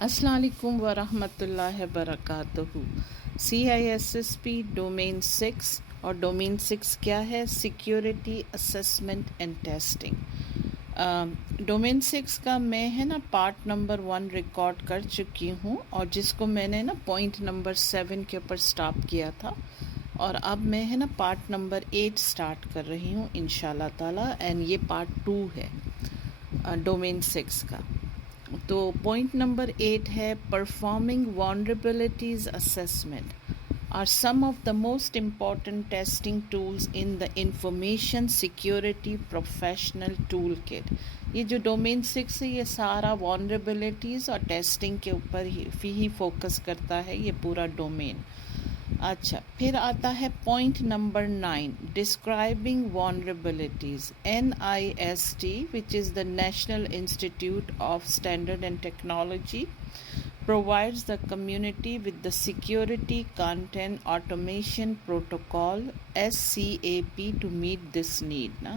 السلام علیکم ورحمۃ اللہ وبرکاتہ۔ CISSP ڈومین 6 اور ڈومین 6 کیا ہے؟ Security assessment and testing. Domain 6 کا میں پارٹ نمبر 1 ریکارڈ کر چکی ہوں، اور جس کو میں نے پوائنٹ نمبر 7 کے اوپر سٹاپ کیا تھا، اور اب میں پارٹ نمبر 8 سٹارٹ کر رہی ہوں انشاءاللہ تعالی، اینڈ یہ پارٹ 2 ہے ڈومین 6 کا۔ تو پوائنٹ نمبر 8 ہے performing vulnerabilities assessment are some of the most important testing tools in the information security professional toolkit۔ یہ جو ڈومین 6 ہے یہ سارا vulnerabilities اور ٹیسٹنگ کے اوپر ہی فوکس کرتا ہے، یہ پورا ڈومین۔ اچھا، پھر آتا ہے point number 9 describing vulnerabilities۔ NIST which is the National Institute of Standard and Technology provides the community with the Security Content Automation Protocol SCAP to meet this need نا۔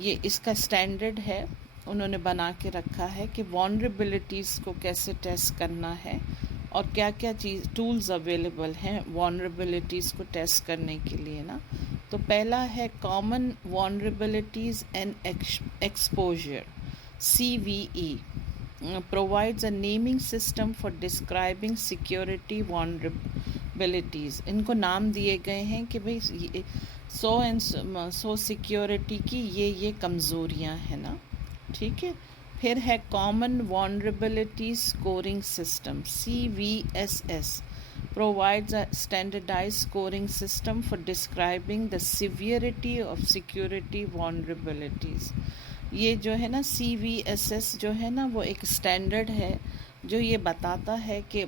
یہ اس کا اسٹینڈرڈ ہے، انہوں نے بنا کے رکھا ہے کہ vulnerabilities کو کیسے ٹیسٹ کرنا ہے اور کیا کیا ٹولز اویلیبل ہیں vulnerabilities کو ٹیسٹ کرنے کے لیے نا۔ تو پہلا ہے common vulnerabilities and exposure CVE provides a naming system for describing security vulnerabilities۔ ان کو نام دیے گئے ہیں کہ بھئی سو سیکیورٹی کی یہ کمزوریاں ہیں نا، ٹھیک ہے۔ پھر ہے common vulnerability scoring system CVSS provides a standardized scoring system for describing the severity of security vulnerabilities۔ یہ جو ہے نا CVSS جو ہے نا وہ ایک اسٹینڈرڈ ہے جو یہ بتاتا ہے کہ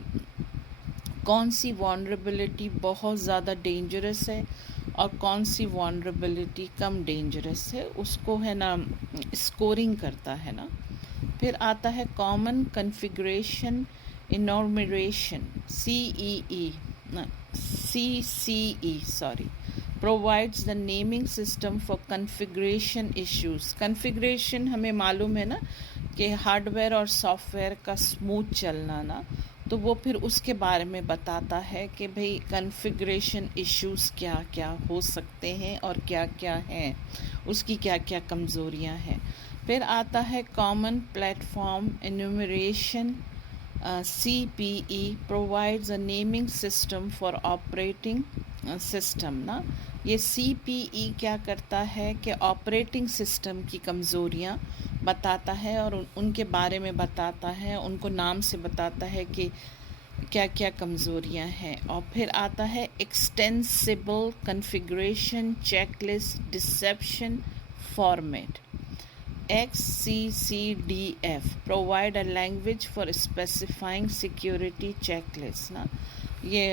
کون سی vulnerability بہت زیادہ ڈینجرس ہے اور کون سی vulnerability کم ڈینجرس ہے، اس کو ہے نا اسکورنگ کرتا ہے نا۔ پھر آتا ہے common configuration enumeration CCE provides the naming system for configuration issues۔ Configuration ہمیں معلوم ہے نا کہ ہارڈ ویئر اور سافٹ ویئر کا اسموتھ چلنا نا، تو وہ پھر اس کے بارے میں بتاتا ہے کہ بھئی کنفیگریشن ایشوز کیا کیا ہو سکتے ہیں اور کیا کیا ہیں، اس کی کیا کیا کمزوریاں ہیں۔ پھر آتا ہے common plate form enumeration CPE provides a naming system for operating system نا۔ یہ CPE کیا کرتا ہے کہ آپریٹنگ سسٹم کی کمزوریاں بتاتا ہے اور ان کے بارے میں بتاتا ہے، ان کو نام سے بتاتا ہے کہ کیا کیا کمزوریاں ہیں۔ اور پھر آتا ہے extensible configuration checklist description format XCCDF provide a language for specifying security checklist نا۔ یہ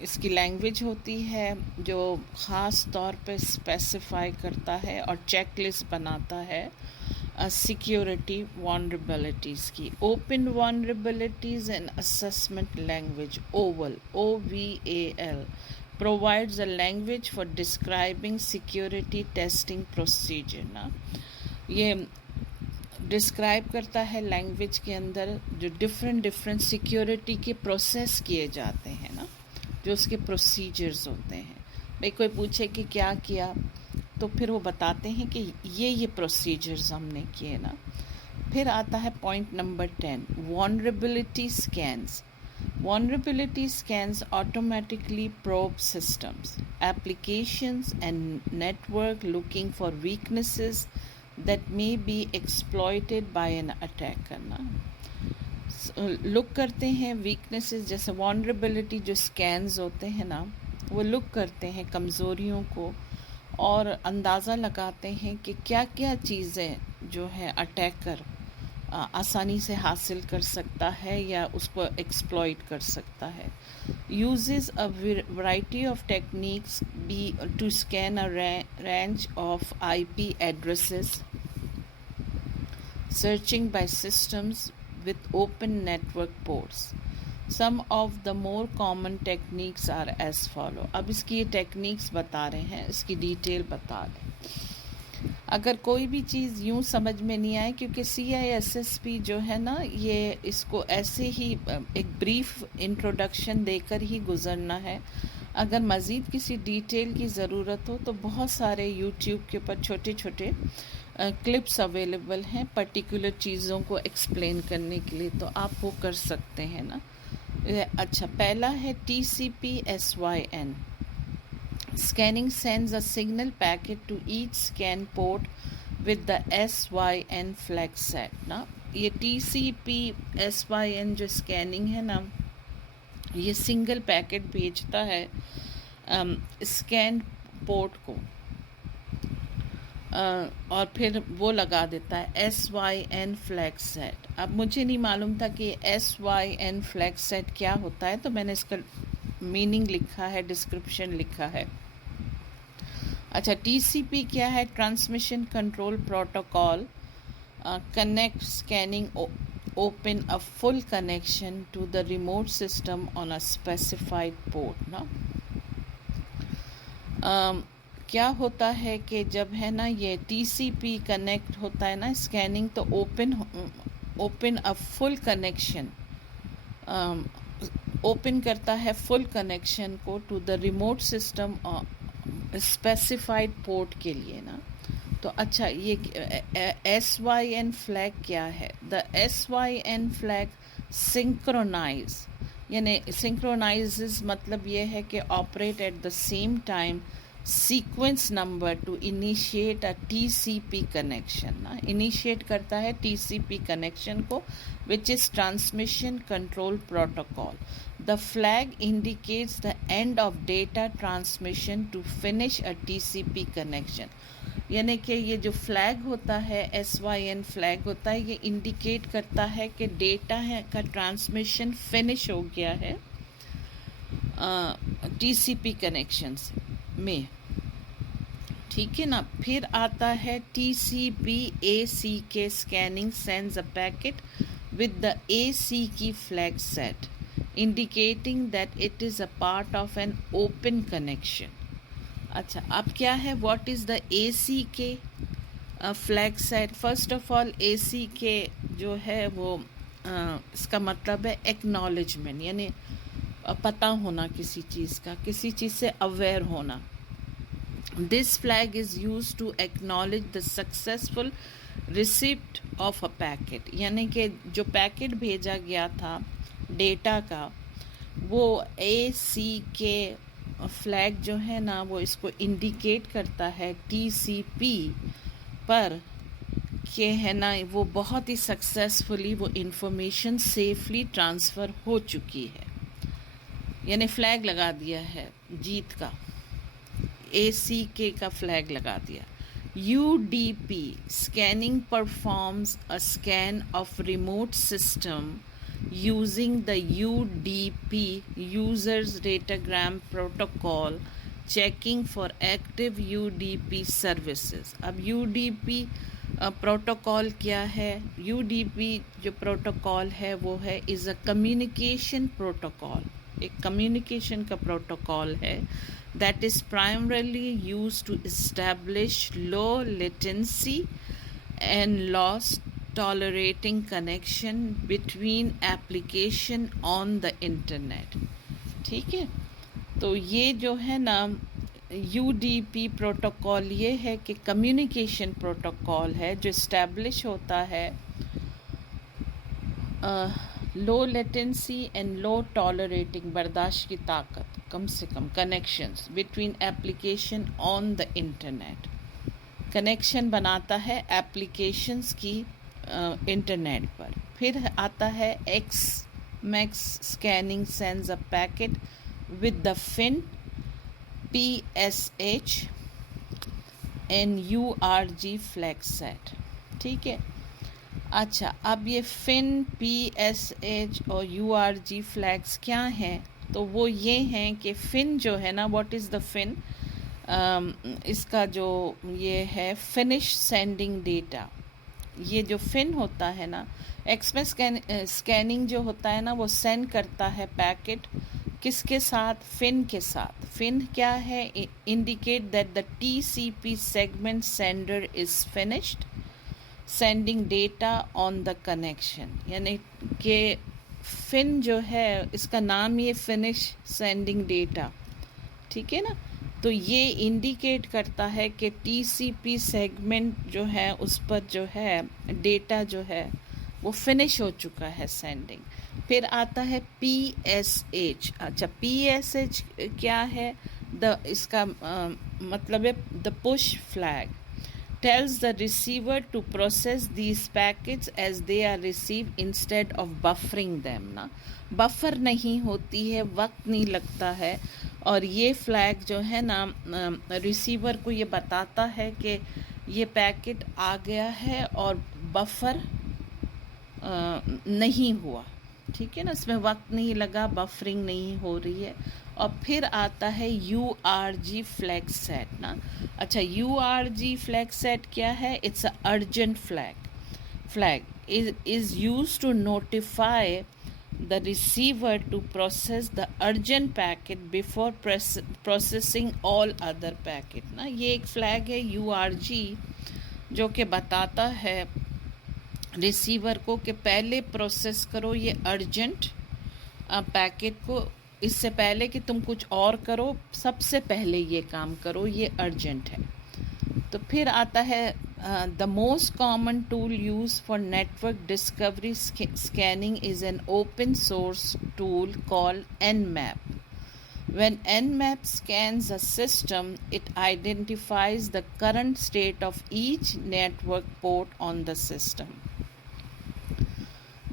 اس کی لینگویج ہوتی ہے جو خاص طور پہ اسپیسیفائی کرتا ہے اور چیک لسٹ بناتا ہے سیکیورٹی vulnerabilities کی۔ Open vulnerabilities and assessment language OVAL provides a language for describing security testing procedure نا۔ یہ ڈسکرائب کرتا ہے لینگویج کے اندر جو ڈفرینٹ سیکیورٹی کے پروسیس کیے جاتے ہیں نا، جو اس کے پروسیجرز ہوتے ہیں۔ بھئی کوئی پوچھے کہ کیا کیا تو پھر وہ بتاتے ہیں کہ یہ پروسیجرز ہم نے کیے نا۔ پھر آتا ہے point number 10 vulnerability scans۔ Vulnerability scans automatically probe systems, applications and network looking for weaknesses that may be exploited by an attacker نا۔ لک کرتے ہیں ویکنیسز، جیسے vulnerability جو اسکینز ہوتے ہیں نا وہ لک کرتے ہیں کمزوریوں کو اور اندازہ لگاتے ہیں کہ کیا کیا چیزیں جو ہے اٹیکر آسانی سے حاصل کر سکتا ہے یا اس کو ایکسپلوئٹ کر سکتا ہے۔ uses a variety of techniques to scan a range of IP addresses, searching by systems with open network ports۔ Some of the more common techniques are as follow۔ اب اس کی یہ ٹیکنیکس بتا رہے ہیں، اس کی ڈیٹیل بتا دیں۔ اگر کوئی بھی چیز یوں سمجھ میں نہیں آئے، کیونکہ CISSP جو ہے نا، یہ اس کو ایسے ہی ایک بریف انٹروڈکشن دے کر ہی گزرنا ہے. اگر مزید کسی ڈیٹیل کی ضرورت ہو تو بہت سارے یوٹیوب کے اوپر چھوٹے چھوٹے کلپس اویلیبل ہیں پرٹیکولر چیزوں کو ایکسپلین کرنے کے لیے، تو آپ وہ کر سکتے ہیں نا. اچھا، پہلا ہے TCP/SYN. Scanning sends a signal packet to each scan port with the SYN flag set. نا یہ TCP/SYN جو اسکیننگ ہے نا، یہ سنگل پیکٹ بھیجتا ہے اسکین پورٹ کو، اور پھر وہ لگا دیتا ہے SYN فلیگ سیٹ. اب مجھے نہیں معلوم تھا کہ SYN فلیگ سیٹ کیا ہوتا ہے، تو میں نے اس کا میننگ لکھا ہے، ڈسکرپشن لکھا ہے. اچھا، TCP کیا ہے؟ Transmission control protocol. Connect scanning open a full connection to the remote system on a specified port. نا کیا ہوتا ہے کہ جب ہے نا یہ TCP کنیکٹ ہوتا ہے نا اسکیننگ، تو open a full connection open کرتا ہے فل کنیکشن کو to the remote system specified port کے لیے نا. تو اچھا، یہ SYN فلیگ کیا ہے؟ دا SYN فلیگ سنکرونائز، یعنی سنکرونائز مطلب یہ ہے کہ operate at the same time sequence number to initiate a TCP connection. نا انیشیٹ کرتا ہے TCP کنیکشن کو، which is transmission control protocol. The flag indicates the end of data transmission to finish a TCP connection. یعنی کہ یہ جو flag ہوتا ہے، SYN فلیگ ہوتا ہے، یہ انڈیکیٹ کرتا ہے کہ ڈیٹا کا ٹرانسمیشن فنش ہو گیا ہے TCP کنیکشنز میں. ٹھیک ہے نا. پھر آتا ہے TCP/ACK scanning sends a packet with the ACK flag set indicating that it is a part of an open connection. اچھا، اب کیا ہے؟ What is the ACK flag set? First of all ACK جو ہے وہ اس کا مطلب ہے ایکنالجمنٹ، یعنی پتہ ہونا کسی چیز کا، کسی چیز سے اویئر ہونا. This flag is used to acknowledge the successful receipt of a packet. یعنی کہ جو پیکٹ بھیجا گیا تھا ڈیٹا کا، وہ ACK فلیگ جو ہے نا، وہ اس کو انڈیکیٹ کرتا ہے TCP پر کہ ہے نا وہ بہت ہی سکسیسفلی وہ انفارمیشن سیفلی ٹرانسفر ہو چکی ہے. یعنی فلیگ لگا دیا ہے جیت کا، ACK کا فلیگ لگا دیا. UDP scanning performs a scan of remote system using the UDP users datagram protocol, checking for active UDP services. اب UDP پروٹوکال کیا ہے؟ UDP جو پروٹوکال ہے وہ ہے از اے کمیونیکیشن پروٹوکال، ایک کمیونیکیشن کا پروٹوکال ہے that is primarily used to establish low latency and loss tolerating connection between application on the internet. ٹھیک ہے. تو یہ جو ہے نا UDP پروٹوکال یہ ہے کہ کمیونیکیشن پروٹوکال ہے جو اسٹیبلش ہوتا ہے لو لیٹنسی اینڈ لو ٹالریٹنگ، برداشت کی طاقت کم سے کم، connections between application on the internet. Connection بناتا ہے ایپلیکیشنز کی انٹرنیٹ پر. پھر آتا ہے Xmas scanning sends a packet with the FIN PSH and URG flag set. ٹھیک ہے. اچھا، اب یہ FIN PSH اور URG فلیگس کیا ہیں؟ تو وہ یہ ہیں کہ FIN جو ہے نا، واٹ از دا FIN؟ اس کا جو یہ ہے فنش سینڈنگ ڈیٹا. یہ جو FIN ہوتا ہے نا، ایکسپریس اسکیننگ جو ہوتا ہے نا، وہ سینڈ کرتا ہے پیکٹ کس کے ساتھ؟ فن کے ساتھ. فن کیا ہے؟ Indicate that the T C P segment sender is finished sending data on the connection. یعنی کہ فن جو ہے اس کا نام یہ فنش سینڈنگ ڈیٹا، ٹھیک ہے نا. تو یہ انڈیکیٹ کرتا ہے کہ ٹی سی پی سیگمنٹ جو ہے اس پر جو ہے ڈیٹا جو ہے وہ فنش ہو چکا ہے سینڈنگ. پھر آتا ہے پی ایس ایچ. اچھا پی ایس ایچ کیا ہے؟ اس کا مطلب ہے the push flag tells the receiver to process these packets as they are received instead of buffering them. نا بفر نہیں ہوتی ہے، وقت نہیں لگتا ہے، اور یہ فلیگ جو ہے نا ریسیور کو یہ بتاتا ہے کہ یہ پیکٹ آ گیا ہے اور بفر نہیں ہوا، ٹھیک ہے نا، اس میں وقت نہیں لگا، بفرنگ نہیں ہو رہی ہے. اور پھر آتا ہے U R G flag set نا. اچھا U R G flag set کیا ہے؟ It's a urgent flag is use to notify the receiver to process the urgent packet before processing all other packet نا. یہ ایک فلیگ ہے U R جی جو کہ بتاتا ہے ریسیور کو کہ پہلے پروسیس کرو یہ ارجنٹ پیکٹ کو، اس سے پہلے کہ تم کچھ اور کرو سب سے پہلے یہ کام کرو، یہ ارجنٹ ہے. تو پھر آتا ہے the most common tool use for network discovery scanning is an open source tool call Nmap. When Nmap scans a system, it identifies the current state of each network port on the system.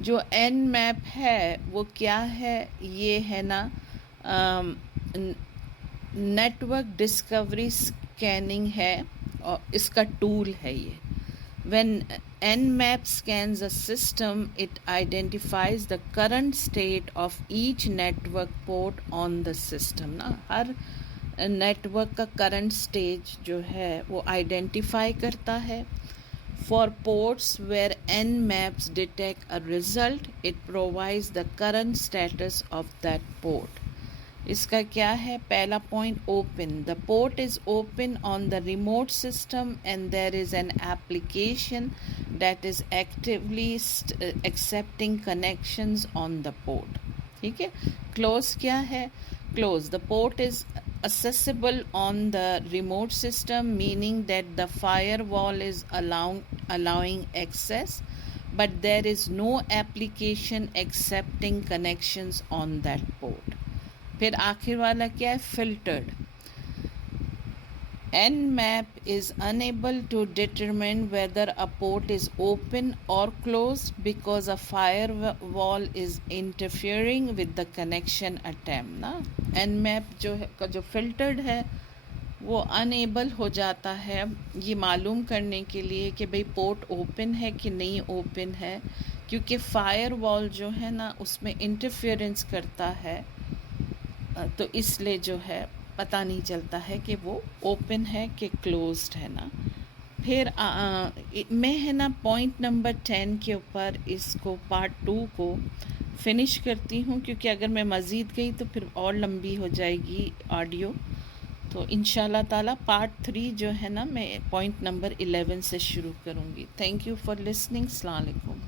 جو Nmap ہے وہ کیا ہے؟ یہ ہے نا network discovery scanning ہے اور اس کا ٹول ہے یہ. When Nmap scans a system, it identifies the current state of each network port on the system. نا ہر نیٹورک کا کرنٹ سٹیج جو ہے وہ آئیڈینٹیفائی کرتا ہے. For ports where Nmaps detect a result, it provides the current status of that port. اس کا کیا ہے؟ پہلا point open. The port is open on the remote system and there is an application that is actually accepting connections on the port. ٹھیک ہے. Close کیا ہے؟ Close the port is accessible on the remote system, meaning that the firewall is allowing access, but there is no application accepting connections on that port. پھر آخر والا کیا ہے؟ Filtered. Nmap is unable to determine whether a port is open or closed because a firewall is interfering with the connection attempt. نا Nmap جو filtered ہے وہ unable ہو جاتا ہے یہ معلوم کرنے کے لیے کہ بھئی پورٹ اوپن ہے کہ نہیں اوپن ہے، کیونکہ فائر وال جو ہے نا اس میں انٹرفیئرنس کرتا ہے، تو اس لیے جو ہے پتہ نہیں چلتا ہے کہ وہ اوپن ہے کہ کلوزڈ ہے نا. پھر میں ہے نا پوائنٹ نمبر 10 کے اوپر اس کو پارٹ 2 کو فنش کرتی ہوں، کیونکہ اگر میں مزید گئی تو پھر اور لمبی ہو جائے گی آڈیو. تو انشاءاللہ تعالی پارٹ 3 جو ہے نا میں پوائنٹ نمبر 11 سے شروع کروں گی. Thank you for listening. السلام علیکم.